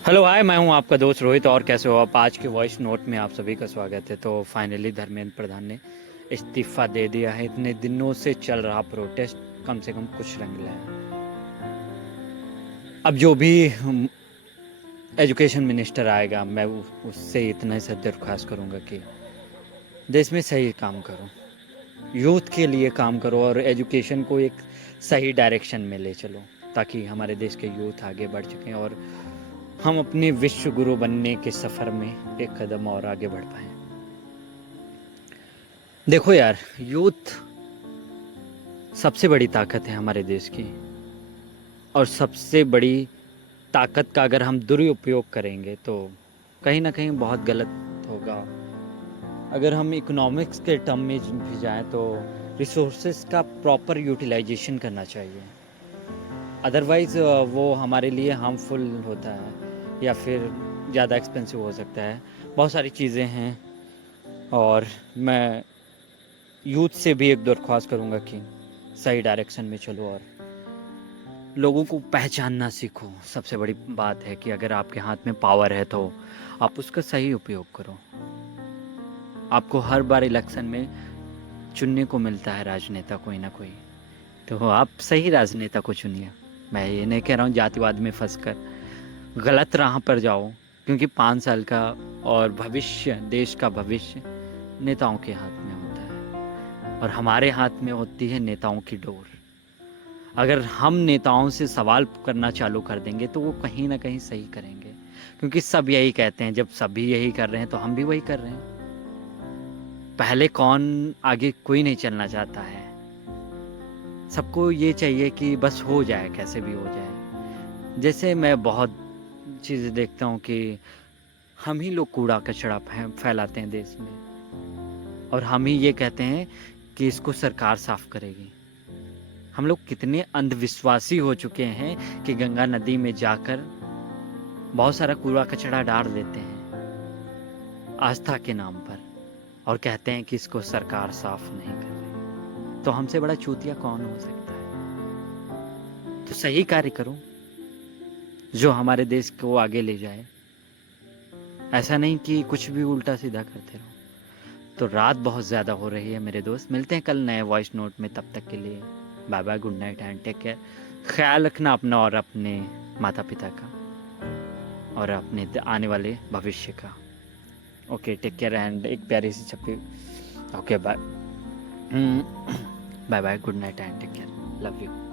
Hello hi, मैं हूं आपका दोस्त रोहित। और कैसे हो आप? आज के वॉइस नोट में आप सभी का स्वागत है। तो फाइनली धर्मेंद्र प्रधान ने इस्तीफा दे दिया है। इतने दिनों से चल रहा प्रोटेस्ट कम से कम कुछ रंग लाया। अब जो भी एजुकेशन मिनिस्टर आएगा, मैं उससे इतना ही दरख्वास्त करूंगा कि देश में सही काम करो, यूथ के लिए काम करो और एजुकेशन को एक सही डायरेक्शन में ले चलो, ताकि हमारे देश के यूथ आगे बढ़ सकें और हम अपने विश्व गुरु बनने के सफ़र में एक कदम और आगे बढ़ पाएं। देखो यार, यूथ सबसे बड़ी ताकत है हमारे देश की। और सबसे बड़ी ताकत का अगर हम दुरुपयोग करेंगे तो कहीं ना कहीं बहुत गलत होगा। अगर हम इकोनॉमिक्स के टर्म में भी जाएं तो रिसोर्सेज का प्रॉपर यूटिलाइजेशन करना चाहिए। अदरवाइज़ वो हमारे लिए हार्मफुल होता है या फिर ज़्यादा एक्सपेंसिव हो सकता है। बहुत सारी चीज़ें हैं। और मैं यूथ से भी एक दरख्वास्त करूँगा कि सही डायरेक्शन में चलो और लोगों को पहचानना सीखो। सबसे बड़ी बात है कि अगर आपके हाथ में पावर है तो आप उसका सही उपयोग करो। आपको हर बार इलेक्शन में चुनने को मिलता है राजनेता कोई ना कोई, तो आप सही राजनेता को चुनिए। मैं ये नहीं कह रहा हूँ जातिवाद में फंसकर गलत राह पर जाओ, क्योंकि 5 साल का और भविष्य, देश का भविष्य नेताओं के हाथ में होता है और हमारे हाथ में होती है नेताओं की डोर। अगर हम नेताओं से सवाल करना चालू कर देंगे तो वो कहीं ना कहीं सही करेंगे, क्योंकि सब यही कहते हैं। जब सभी यही कर रहे हैं तो हम भी वही कर रहे हैं। पहले कौन, आगे कोई नहीं चलना चाहता है। सबको ये चाहिए कि बस हो जाए, कैसे भी हो जाए। जैसे मैं बहुत चीज़ें देखता हूँ कि हम ही लोग कूड़ा कचरा फैलाते हैं देश में, और हम ही ये कहते हैं कि इसको सरकार साफ करेगी। हम लोग कितने अंधविश्वासी हो चुके हैं कि गंगा नदी में जाकर बहुत सारा कूड़ा कचरा डाल देते हैं आस्था के नाम पर, और कहते हैं कि इसको सरकार साफ नहीं कर रही। तो हमसे बड़ा चूतिया कौन हो सकता है? तो सही कार्य करो जो हमारे देश को आगे ले जाए। ऐसा नहीं कि कुछ भी उल्टा सीधा करते रहो। तो रात बहुत ज़्यादा हो रही है मेरे दोस्त। मिलते हैं कल नए वॉइस नोट में। तब तक के लिए bye bye, good night and take care. ख्याल रखना अपना और अपने माता पिता का और अपने आने वाले भविष्य का। ओके, टेक केयर एंड एक प्यारी सी छपी। Okay bye bye bye, good night and take care, love you.